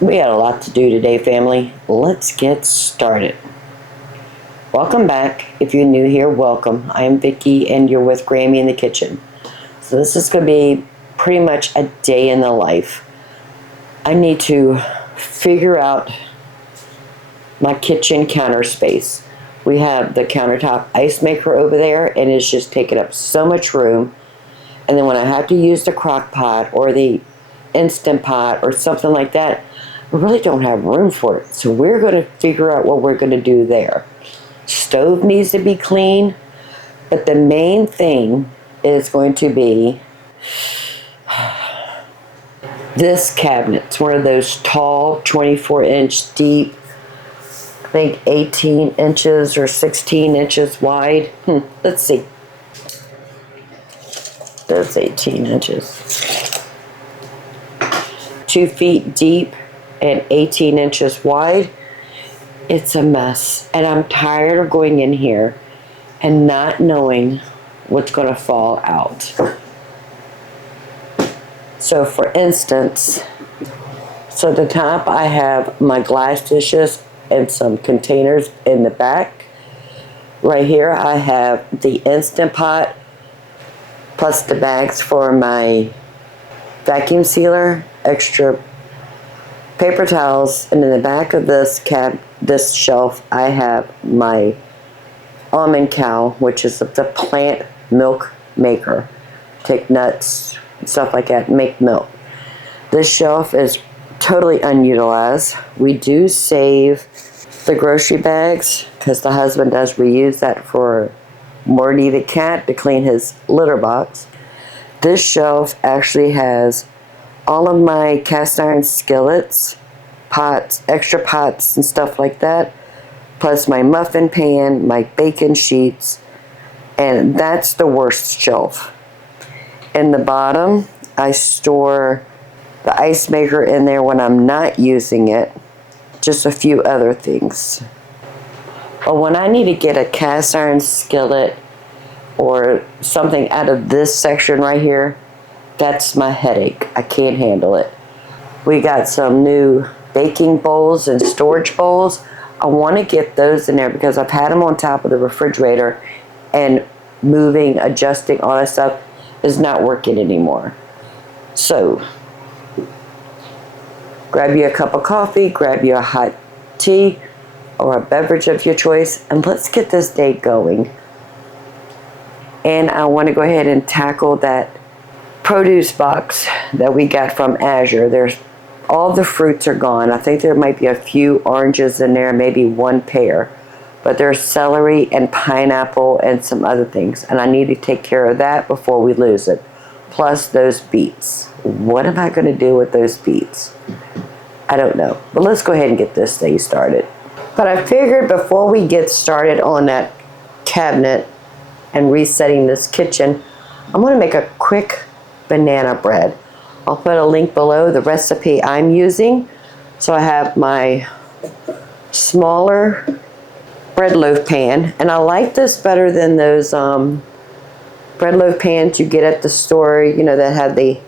We had a lot to do today, family. Let's get started. Welcome back. If you're new here, welcome. I am Vicki and you're with Grammy in the kitchen. So this is going to be pretty much a day in the life. I need to figure out my kitchen counter space. We have the countertop ice maker over there and it's just taking up so much room. And then when I have to use the crock pot or the Instant Pot or something like that, we really don't have room for it. So we're going to figure out what we're going to do there. Stove needs to be clean, but the main thing is going to be this cabinet. It's one of those tall 24-inch deep, I think 18 inches or 16 inches wide. Let's see. That's 18 inches. 2 feet deep and 18 inches wide. It's a mess. And I'm tired of going in here and not knowing what's going to fall out. So for instance, so at the top I have my glass dishes and some containers in the back. Right here I have the Instant Pot plus the bags for my vacuum sealer, extra paper towels, and in the back of this shelf I have my almond cow, which is the plant milk maker. Take nuts, stuff like that, make milk. This shelf is totally unutilized. We do save the grocery bags because the husband does reuse that for Morty the cat to clean his litter box. This shelf actually has all of my cast iron skillets, pots, extra pots and stuff like that, plus my muffin pan, my bacon sheets, and that's the worst shelf. In the bottom, I store the ice maker in there when I'm not using it, just a few other things. But when I need to get a cast iron skillet or something out of this section right here, that's my headache. I can't handle it. We got some new baking bowls and storage bowls. I want to get those in there because I've had them on top of the refrigerator and moving, adjusting, all that stuff is not working anymore. So, grab you a cup of coffee, grab you a hot tea or a beverage of your choice, and let's get this day going. And I want to go ahead and tackle that produce box that we got from Azure. There's all the fruits are gone. I think there might be a few oranges in there, maybe one pear, but there's celery and pineapple and some other things, and I need to take care of that before we lose it. Plus those beets. What am I going to do with those beets? I don't know, but let's go ahead and get this day started. But I figured before we get started on that cabinet and resetting this kitchen, I'm going to make a quick banana bread. I'll put a link below the recipe I'm using. So I have my smaller bread loaf pan, and I like this better than those bread loaf pans you get at the store, you know, that have the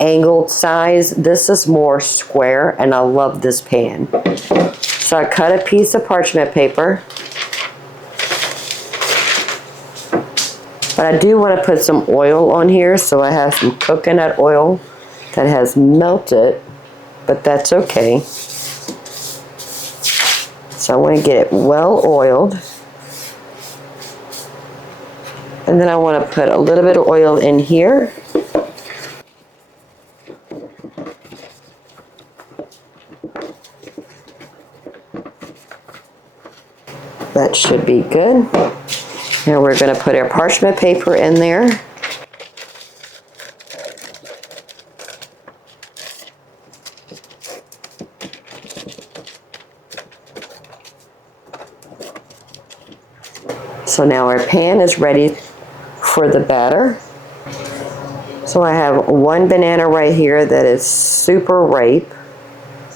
angled size. This is more square, and I love this pan. So I cut a piece of parchment paper. But I do want to put some oil on here, so I have some coconut oil that has melted, but that's okay. So I want to get it well oiled. And then I want to put a little bit of oil in here. That should be good. Now we're going to put our parchment paper in there. So now our pan is ready for the batter. So I have one banana right here that is super ripe.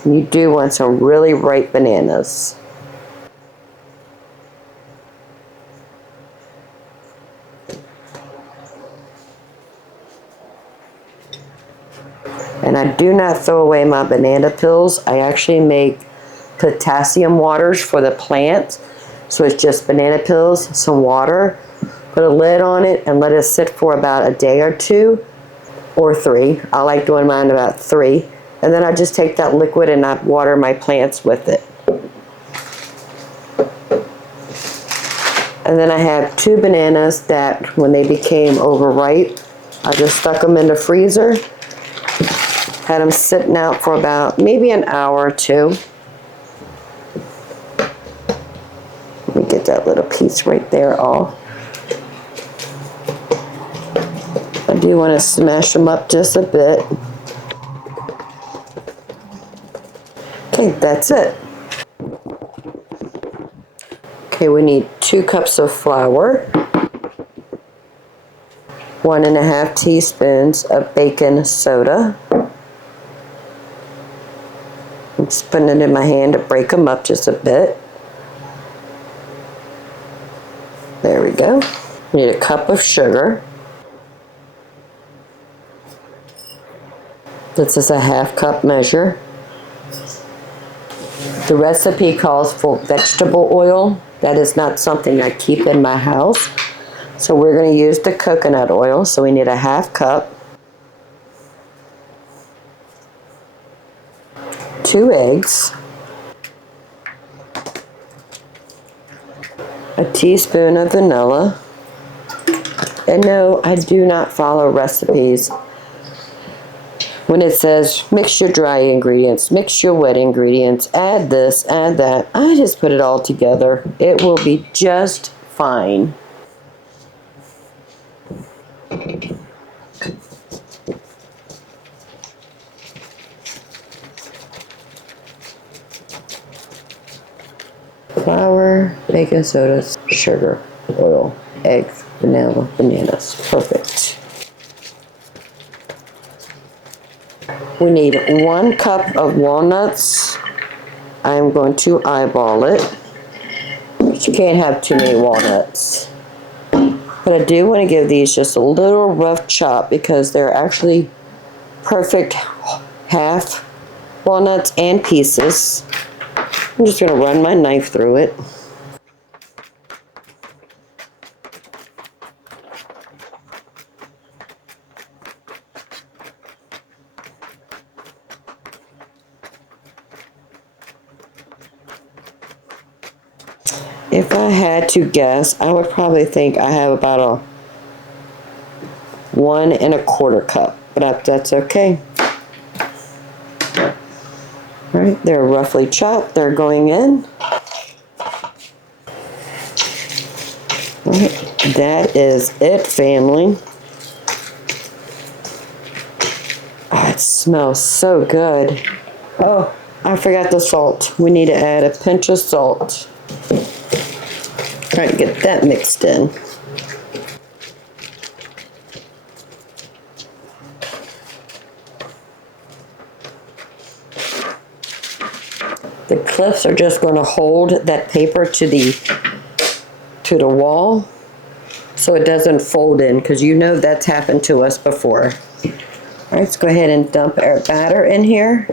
You do want some really ripe bananas. And I do not throw away my banana peels. I actually make potassium waters for the plants. So it's just banana peels, some water, put a lid on it, and let it sit for about a day or two, or 3. I like doing mine about 3. And then I just take that liquid and I water my plants with it. And then I have 2 bananas that when they became overripe, I just stuck them in the freezer. Had them sitting out for about maybe an hour or 2. Let me get that little piece right there off. I do want to smash them up just a bit. Okay, that's it. Okay, we need 2 cups of flour, 1½ teaspoons of baking soda. I'm just putting it in my hand to break them up just a bit. There we go. We need a cup of sugar. This is a ½ cup measure. The recipe calls for vegetable oil. That is not something I keep in my house. So we're going to use the coconut oil. So we need a ½ cup. 2 eggs. A teaspoon of vanilla. And no, I do not follow recipes when it says mix your dry ingredients, mix your wet ingredients, add this, add that. I just put it all together. It will be just fine. Flour, baking soda, sugar, oil, eggs, vanilla, bananas. Perfect. We need 1 cup of walnuts. I'm going to eyeball it. But you can't have too many walnuts. But I do want to give these just a little rough chop because they're actually perfect half walnuts and pieces. I'm just going to run my knife through it. If I had to guess, I would probably think I have about a 1¼ cup, but that's okay. All right, they're roughly chopped. They're going in. All right, that is it, family. Oh, it smells so good. Oh, I forgot the salt. We need to add a pinch of salt. Trying to get that mixed in. The clips are just going to hold that paper to the wall so it doesn't fold in, because you know that's happened to us before. All right, let's go ahead and dump our batter in here.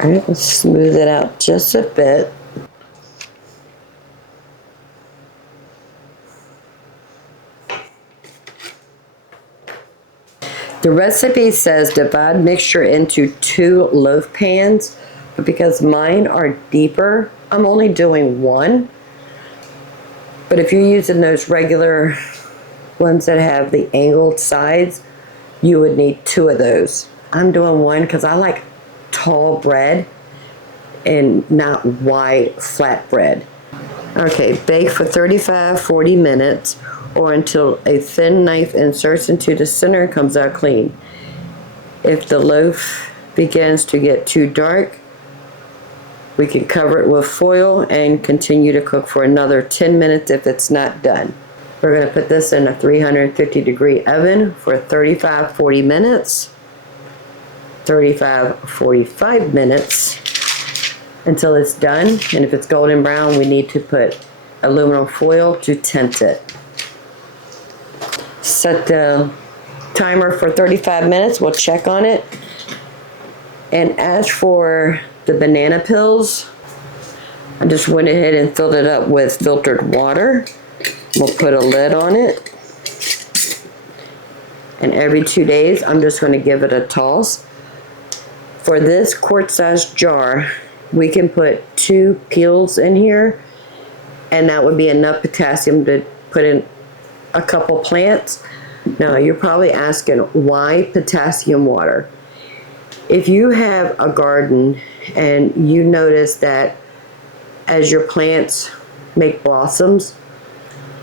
All right, let's smooth it out just a bit. The recipe says divide mixture into 2 loaf pans, but because mine are deeper, I'm only doing 1. But if you're using those regular ones that have the angled sides, you would need 2 of those. I'm doing 1 because I like tall bread and not wide flat bread. Okay, bake for 35-40 minutes or until a thin knife inserts into the center and comes out clean. If the loaf begins to get too dark, we can cover it with foil and continue to cook for another 10 minutes if it's not done. We're going to put this in a 350-degree oven for 35-40 minutes. 35, 45 minutes until it's done. And if it's golden brown, we need to put aluminum foil to tint it. Set the timer for 35 minutes. We'll check on it. And as for the banana peels, I just went ahead and filled it up with filtered water. We'll put a lid on it. And every 2 days, I'm just going to give it a toss. For this quart-sized jar, we can put 2 peels in here, and that would be enough potassium to put in a couple plants. Now, you're probably asking, why potassium water? If you have a garden and you notice that as your plants make blossoms,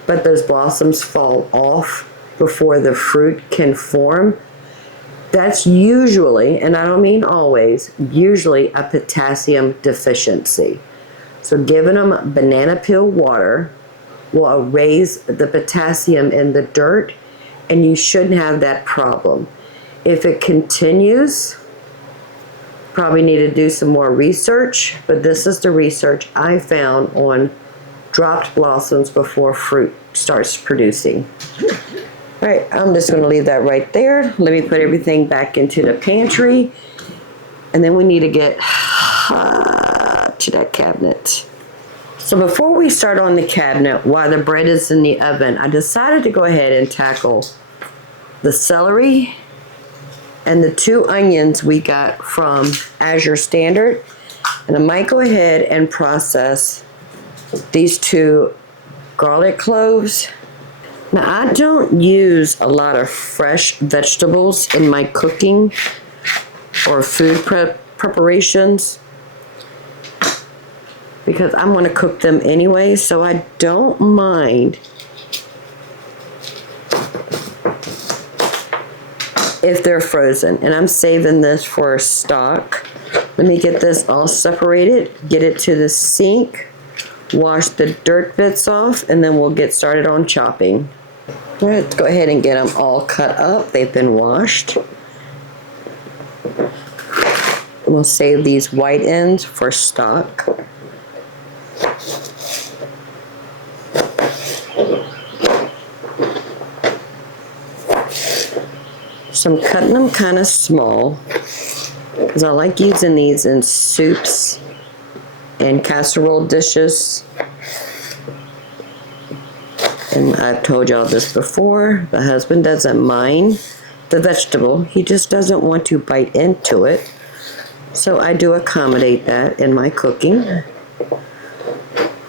but those blossoms fall off before the fruit can form, that's usually, and I don't mean always, usually a potassium deficiency. So giving them banana peel water will raise the potassium in the dirt, and you shouldn't have that problem. If it continues, probably need to do some more research, but this is the research I found on dropped blossoms before fruit starts producing. All right, I'm just going to leave that right there. Let me put everything back into the pantry, and then we need to get to that cabinet. So before we start on the cabinet, while the bread is in the oven, I decided to go ahead and tackle the celery and the 2 onions we got from Azure Standard. And I might go ahead and process these 2 garlic cloves. Now, I don't use a lot of fresh vegetables in my cooking or food preparations because I'm going to cook them anyway, so I don't mind if they're frozen. And I'm saving this for stock. Let me get this all separated, get it to the sink, wash the dirt bits off, and then we'll get started on chopping. All right, let's go ahead and get them all cut up. They've been washed. We'll save these white ends for stock. So I'm cutting them kind of small because I like using these in soups and casserole dishes. And I've told y'all this before, the husband doesn't mind the vegetable. He just doesn't want to bite into it. So I do accommodate that in my cooking.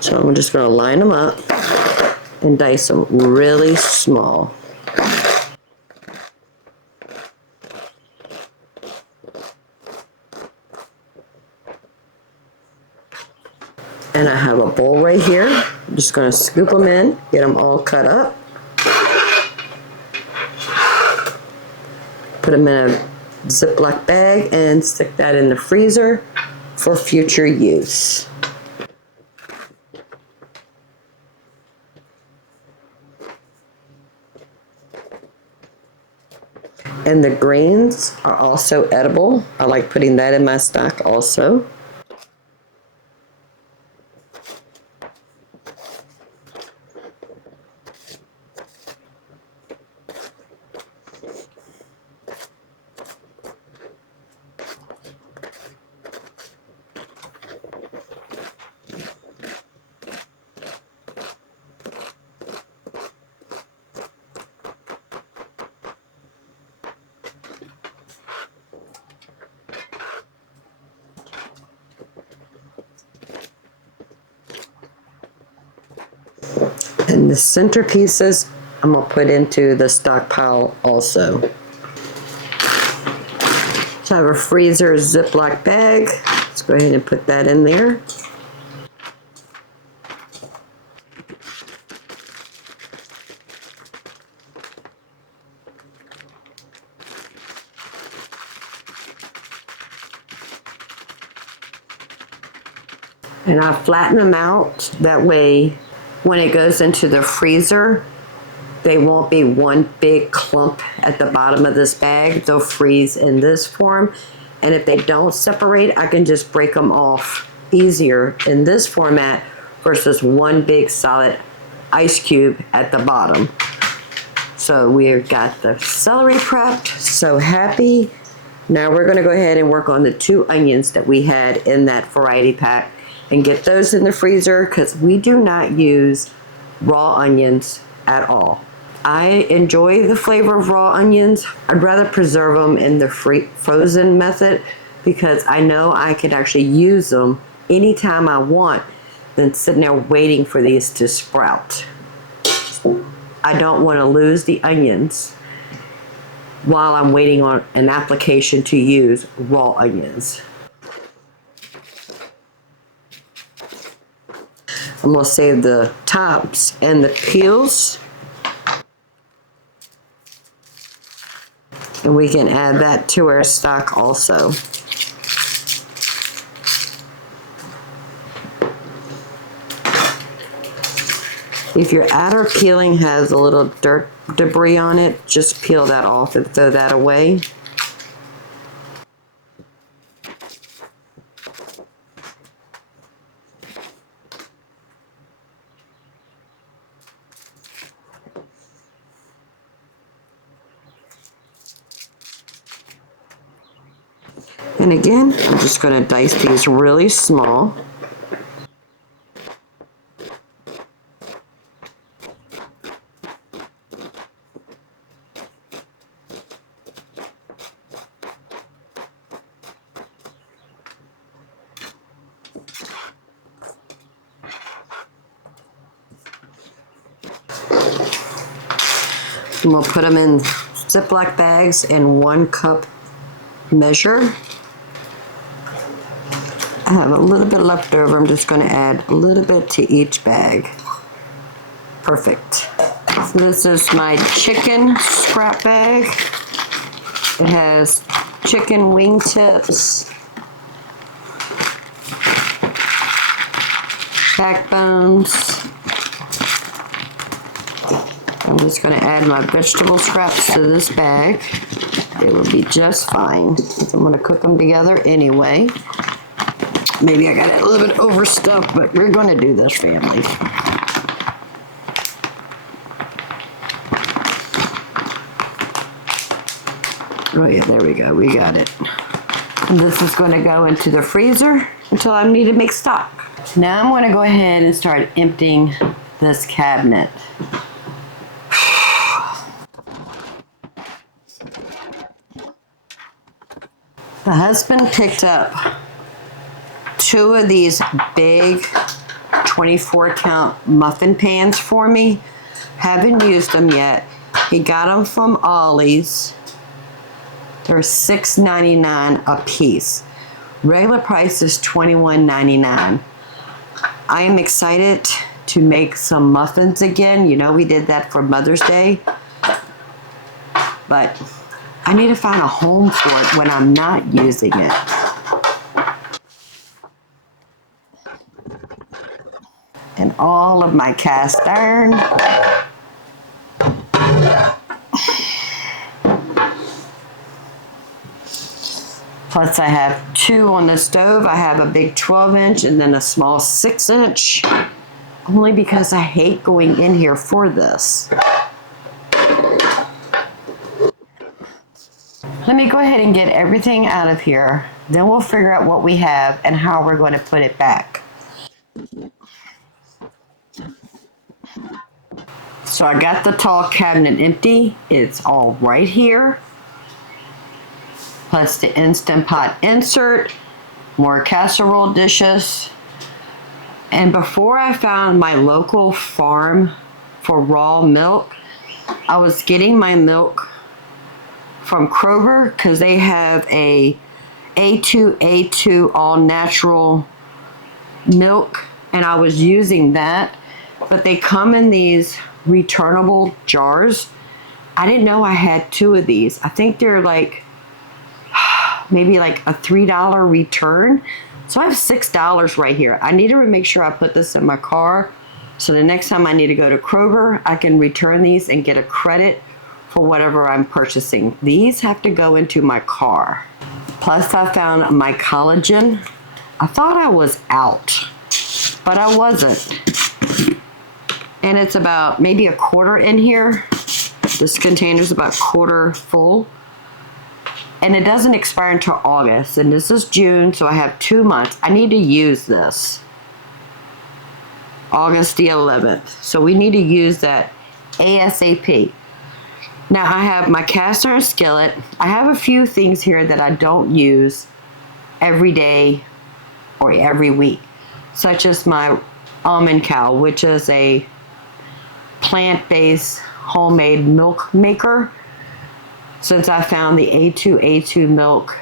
So I'm just going to line them up and dice them really small. And I have a bowl right here. I'm just going to scoop them in, get them all cut up. Put them in a Ziploc bag and stick that in the freezer for future use. And the greens are also edible. I like putting that in my stock also. And the center pieces I'm going to put into the stockpile also. So I have a freezer Ziploc bag. Let's go ahead and put that in there. And I flatten them out. That way, when it goes into the freezer, they won't be one big clump at the bottom of this bag. They'll freeze in this form. And if they don't separate, I can just break them off easier in this format versus one big solid ice cube at the bottom. So we've got the celery prepped, so happy. Now we're gonna go ahead and work on the 2 onions that we had in that variety pack and get those in the freezer because we do not use raw onions at all. I enjoy the flavor of raw onions. I'd rather preserve them in the frozen method because I know I can actually use them anytime I want than sitting there waiting for these to sprout. I don't want to lose the onions while I'm waiting on an application to use raw onions. I'm going to save the tops and the peels. And we can add that to our stock also. If your outer peeling has a little dirt debris on it, just peel that off and throw that away. And again, I'm just going to dice these really small. And we'll put them in Ziploc bags in 1 cup measure. I have a little bit left over. I'm just going to add a little bit to each bag. Perfect. So this is my chicken scrap bag. It has chicken wing tips, backbones. I'm just going to add my vegetable scraps to this bag. They will be just fine. I'm going to cook them together anyway. Maybe I got it a little bit overstuffed, but we're going to do this, family. Oh yeah, there we go. We got it. And this is going to go into the freezer until I need to make stock. Now I'm going to go ahead and start emptying this cabinet. The husband picked up 2 of these big 24-count muffin pans for me. Haven't used them yet. He got them from Ollie's. They're $6.99 a piece. Regular price is $21.99. I am excited to make some muffins again. You know, we did that for Mother's Day. But I need to find a home for it when I'm not using it. And all of my cast iron. Plus I have 2 on the stove. I have a big 12-inch and then a small 6-inch. Only because I hate going in here for this. Let me go ahead and get everything out of here. Then we'll figure out what we have and how we're going to put it back. So I got the tall cabinet empty. It's all right here. Plus the Instant Pot insert, more casserole dishes. And before I found my local farm for raw milk, I was getting my milk from Kroger because they have a A2 all natural milk, and I was using that. But they come in these returnable jars. I didn't know I had 2 of these. I think they're like maybe like a $3 return. So I have $6 right here. I need to make sure I put this in my car so the next time I need to go to Kroger, I can return these and get a credit for whatever I'm purchasing. These have to go into my car. Plus I found my collagen. I thought I was out, but I wasn't. And it's about maybe a quarter in here. This container's about quarter full. And it doesn't expire until August. And this is June, so I have 2 months. I need to use this. August the 11th. So we need to use that ASAP. Now I have my cast iron skillet. I have a few things here that I don't use every day or every week, such as my almond cow, which is a plant-based homemade milk maker. Since I found the A2 milk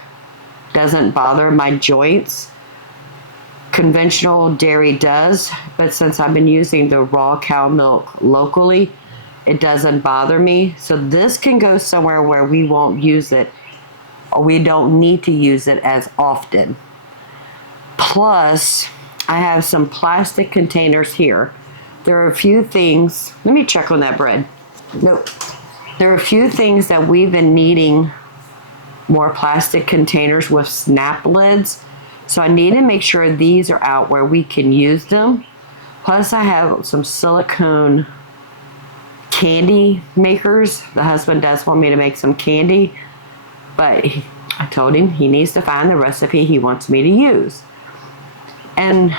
doesn't bother my joints, conventional dairy does, but since I've been using the raw cow milk locally, it doesn't bother me. So this can go somewhere where we won't use it, or we don't need to use it as often. Plus, I have some plastic containers here. There are a few things, let me check on that bread. Nope. There are a few things that we've been needing more plastic containers with snap lids. So I need to make sure these are out where we can use them. Plus I have some silicone candy makers. The husband does want me to make some candy, but I told him he needs to find the recipe he wants me to use. And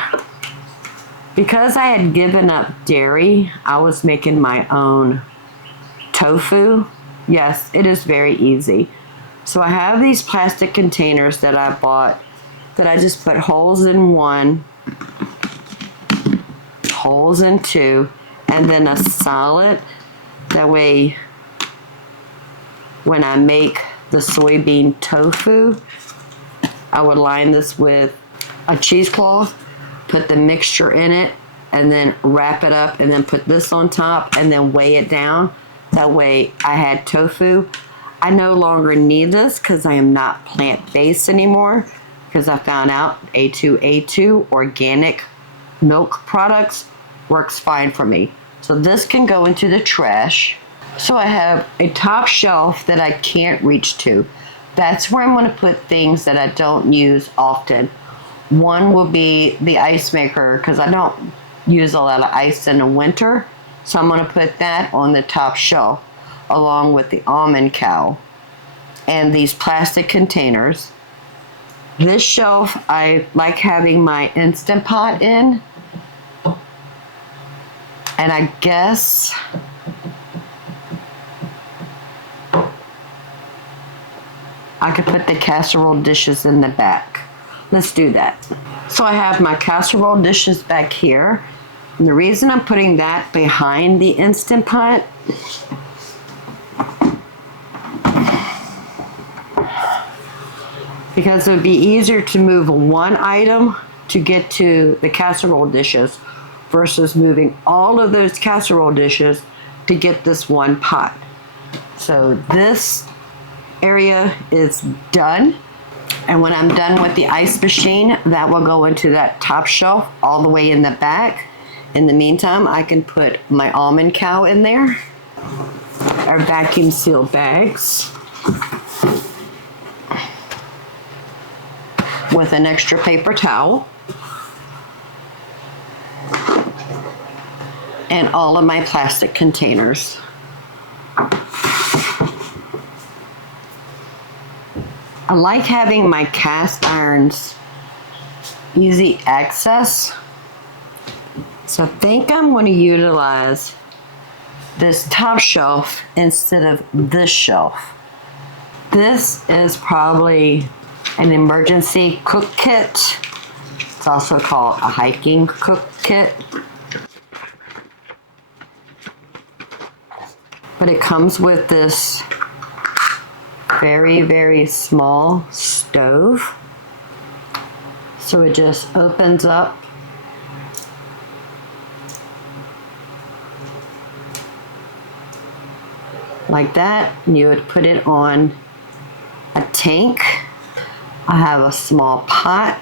because I had given up dairy, I was making my own tofu. Yes, it is very easy. So I have these plastic containers that I bought that I just put holes in one, holes in two, and then a solid. That way, when I make the soybean tofu, I would line this with a cheesecloth, put the mixture in it, and then wrap it up, and then put this on top, and then weigh it down. That way, I had tofu. I no longer need this because I am not plant-based anymore, because I found out A2 organic milk products works fine for me. So this can go into the trash. So I have a top shelf that I can't reach to. That's where I'm going to put things that I don't use often. One will be the ice maker, because I don't use a lot of ice in the winter. So I'm going to put that on the top shelf, along with the almond cow and these plastic containers. This shelf, I like having my Instant Pot in. And I guess I could put the casserole dishes in the back. Let's do that. So I have my casserole dishes back here. And the reason I'm putting that behind the Instant Pot because it would be easier to move one item to get to the casserole dishes versus moving all of those casserole dishes to get this one pot. So this area is done. And when I'm done with the ice machine, that will go into that top shelf all the way in the back. In the meantime, I can put my almond cow in there, our vacuum sealed bags, with an extra paper towel, and all of my plastic containers. I like having my cast irons easy access. So I think I'm going to utilize this top shelf instead of this shelf. This is probably an emergency cook kit. It's also called a hiking cook kit. But it comes with this very, very small stove. So it just opens up. Like that, and you would put it on a tank. I have a small pot.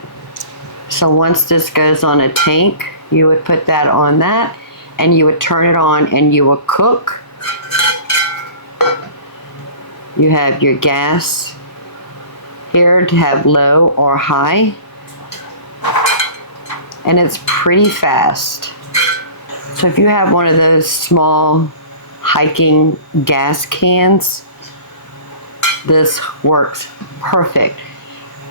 So once this goes on a tank, you would put that on that, and you would turn it on and you would cook. You have your gas here to have low or high, and it's pretty fast. So if you have one of those small hiking gas cans, this works perfect.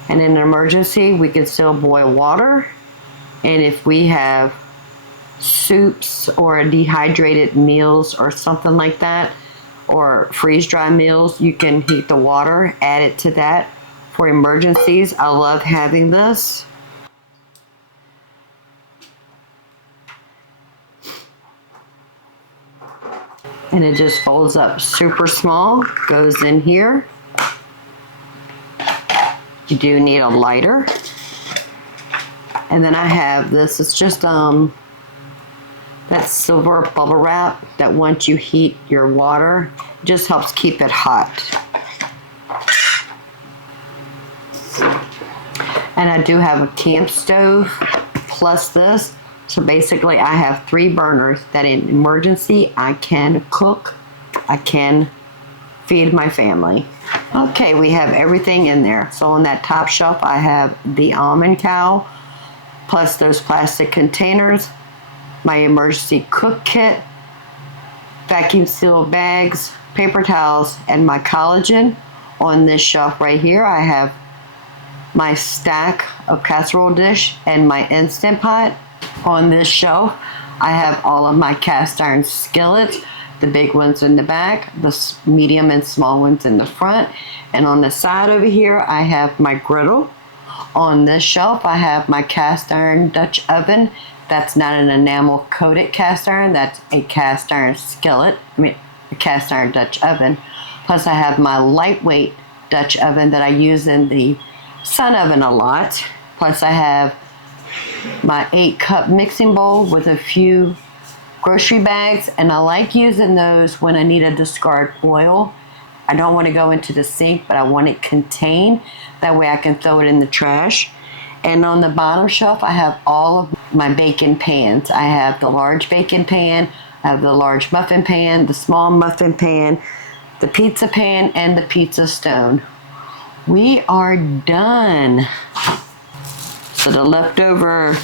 And in an emergency, we can still boil water. And if we have soups or dehydrated meals or something like that, or freeze-dry meals, you can heat the water, add it to that for emergencies. I love having this. And it just folds up super small, goes in here. You do need a lighter. And then I have this, it's just that silver bubble wrap that once you heat your water, it just helps keep it hot. And I do have a camp stove plus this. So basically I have 3 burners that in emergency I can cook, I can feed my family. Okay, we have everything in there. So on that top shelf I have the almond cow, plus those plastic containers, my emergency cook kit, vacuum sealed bags, paper towels, and my collagen. On this shelf right here I have my stack of casserole dish and my Instant Pot. On this shelf I have all of my cast iron skillets, the big ones in the back, the medium and small ones in the front. And on the side over here I have my griddle. On this shelf I have my cast iron Dutch oven. That's not an enamel coated cast iron, that's a cast iron skillet, a cast iron Dutch oven. Plus I have my lightweight Dutch oven that I use in the sun oven a lot. Plus I have my 8-cup mixing bowl with a few grocery bags, and I like using those when I need to discard oil. I don't want to go into the sink, but I want it contained. That way I can throw it in the trash. And on the bottom shelf I have all of my baking pans. I have the large baking pan, I have the large muffin pan, the small muffin pan, the pizza pan, and the pizza stone. We are done. So the leftover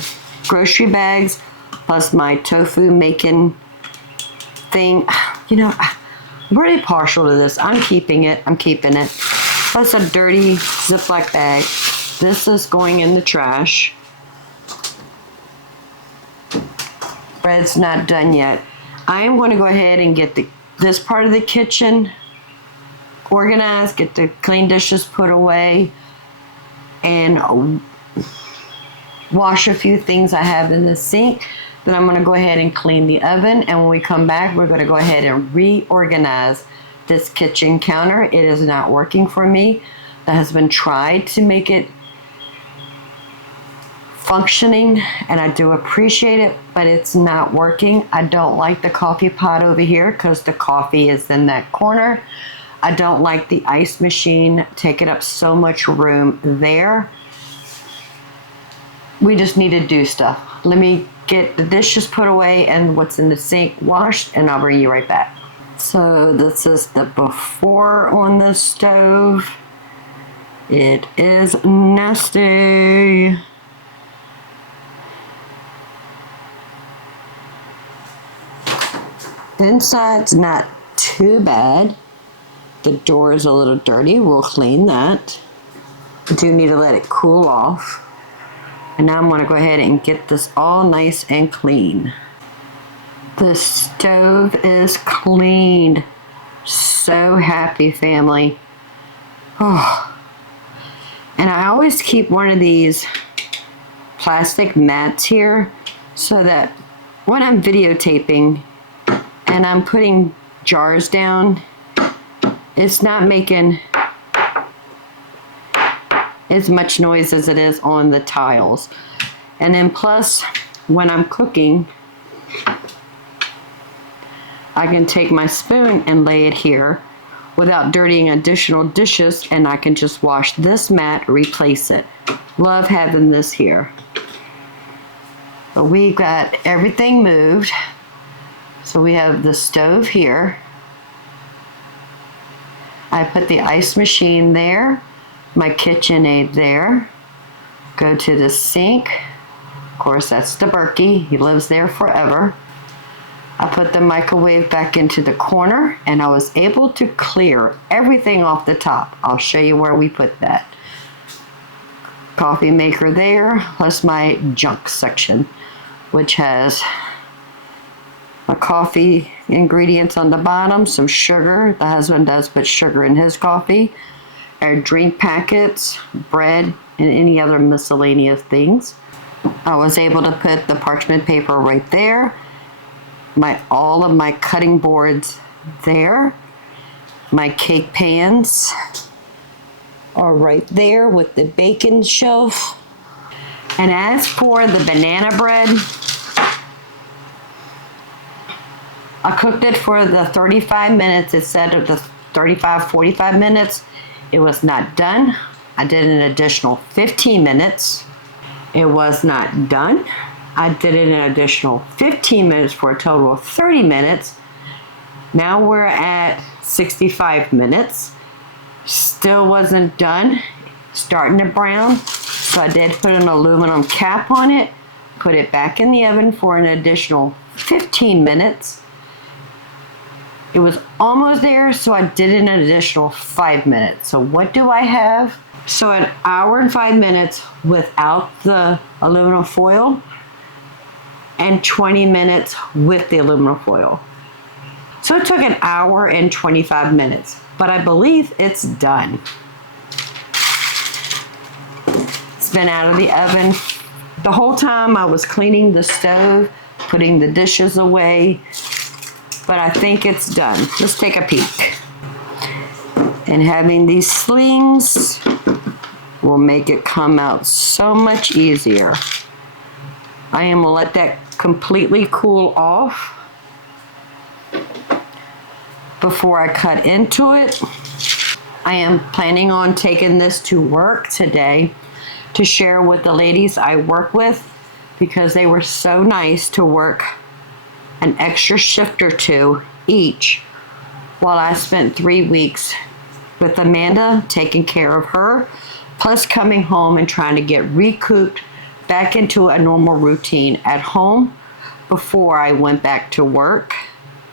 grocery bags plus my tofu making thing, you know, I'm pretty partial to this. I'm keeping it. Plus a dirty Ziploc bag. This is going in the trash. Bread's not done yet. I am going to go ahead and get this part of the kitchen organized, get the clean dishes put away, and wash a few things I have in the sink. Then I'm going to go ahead and clean the oven, and when we come back we're going to go ahead and reorganize this kitchen counter. It is not working for me. The husband tried to make it functioning, and I do appreciate it, but it's not working. I don't like the coffee pot over here because the coffee is in that corner. I don't like the ice machine taking up so much room there. We just need to do stuff. Let me get the dishes put away and what's in the sink washed, and I'll bring you right back. So this is the before on the stove. It is nasty. Inside's not too bad. The door is a little dirty. We'll clean that. I do need to let it cool off. And now I'm going to go ahead and get this all nice and clean. The stove is cleaned. So happy, family. Oh. And I always keep one of these plastic mats here so that when I'm videotaping and I'm putting jars down, it's not making as much noise as it is on the tiles. And then plus, when I'm cooking, I can take my spoon and lay it here without dirtying additional dishes, and I can just wash this mat, replace it. Love having this here. But we got everything moved. So we have the stove here. I put the ice machine there. my KitchenAid there. Go to the sink. Of course, that's the Berkey. He lives there forever. I put the microwave back into the corner, and I was able to clear everything off the top. I'll show you where we put that. Coffee maker there, plus my junk section, which has my coffee ingredients on the bottom, some sugar. The husband does put sugar in his coffee. Our drink packets, bread, and any other miscellaneous things. I was able to put the parchment paper right there. All of my cutting boards there. My cake pans are right there with the bacon shelf. And as for the banana bread, I cooked it for the 35 minutes instead of the 45 minutes. It was not done. I did an additional 15 minutes. It was not done. I did it an additional 15 minutes for a total of 30 minutes. Now we're at 65 minutes. Still wasn't done. Starting to brown. So I did put an aluminum cap on it. Put it back in the oven for an additional 15 minutes. It was almost there, so I did an additional 5 minutes. So what do I have? So an hour and 5 minutes without the aluminum foil, and 20 minutes with the aluminum foil. So it took an hour and 25 minutes, but I believe it's done. It's been out of the oven. The whole time I was cleaning the stove, putting the dishes away, but I think it's done. Let's take a peek. And having these slings will make it come out so much easier. I am gonna let that completely cool off before I cut into it. I am planning on taking this to work today to share with the ladies I work with, because they were so nice to work an extra shift or two each while I spent 3 weeks with Amanda taking care of her, plus coming home and trying to get recouped back into a normal routine at home before I went back to work.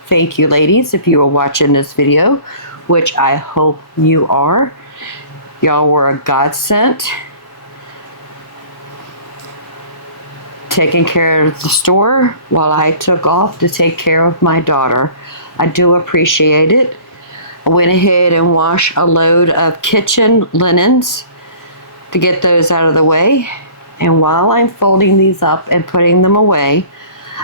Thank you, ladies, if you are watching this video, which I hope you are. Y'all were a godsend. Taking care of the store while I took off to take care of my daughter. I do appreciate it. I went ahead and washed a load of kitchen linens to get those out of the way. And while I'm folding these up and putting them away,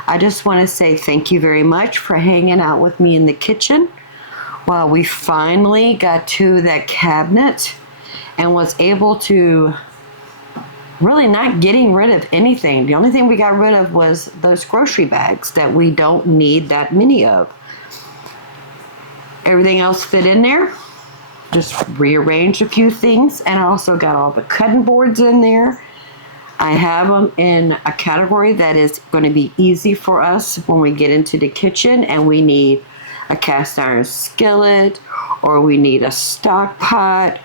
I just want to say thank you very much for hanging out with me in the kitchen while we finally got to that cabinet and was able to really not getting rid of anything. The only thing we got rid of was those grocery bags that we don't need that many of. Everything else fit in there. Just rearranged a few things, and I also got all the cutting boards in there. I have them in a category that is going to be easy for us when we get into the kitchen and we need a cast iron skillet, or we need a stock pot,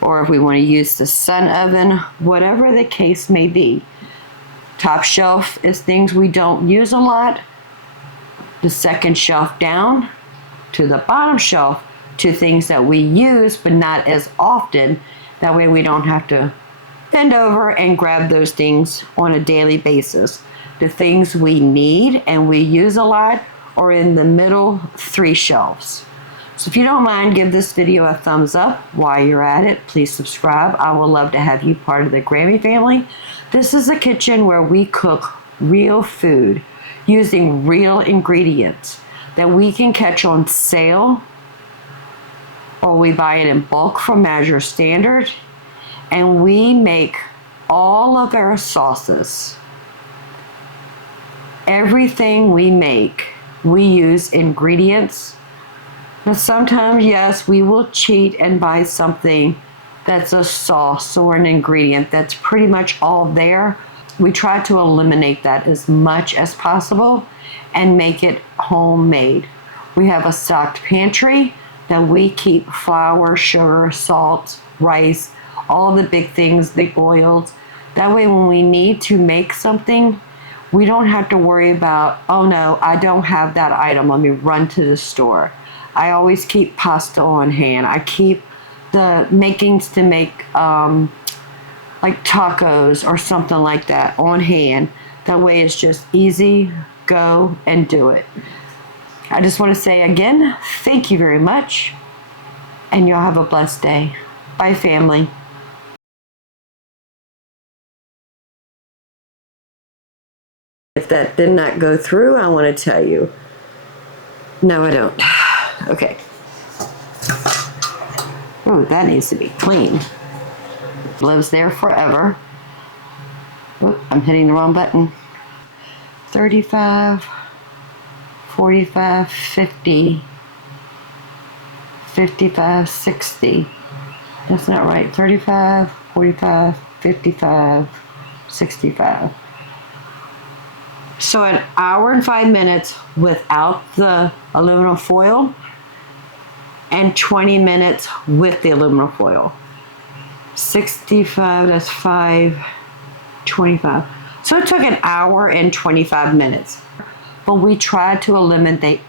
or if we want to use the sun oven, whatever the case may be. Top shelf is things we don't use a lot. The second shelf down to the bottom shelf to things that we use but not as often. That way we don't have to bend over and grab those things on a daily basis. The things we need and we use a lot are in the middle 3 shelves. So if you don't mind, give this video a thumbs up. While you're at it, please subscribe. I would love to have you part of the Grammy family. This is a kitchen where we cook real food using real ingredients that we can catch on sale, or we buy it in bulk from Azure Standard, and we make all of our sauces. Everything we make, we use ingredients. But sometimes, yes, we will cheat and buy something that's a sauce or an ingredient that's pretty much all there. We try to eliminate that as much as possible and make it homemade. We have a stocked pantry that we keep flour, sugar, salt, rice, all the big things, the oils. That way when we need to make something, we don't have to worry about, oh no, I don't have that item. Let me run to the store. I always keep pasta on hand. I keep the makings to make like tacos or something like that on hand. That way it's just easy, go and do it. I just want to say again, thank you very much, and y'all have a blessed day. Bye, family. If that did not go through, I want to tell you. No, I don't. Okay. Oh, that needs to be clean. Lives there forever. Oh, I'm hitting the wrong button. 35, 45, 50, 55, 60. That's not right. 35, 45, 55, 65. So an hour and 5 minutes without the aluminum foil and 20 minutes with the aluminum foil. 65, that's 5, 25. So it took an hour and 25 minutes. But we tried to eliminate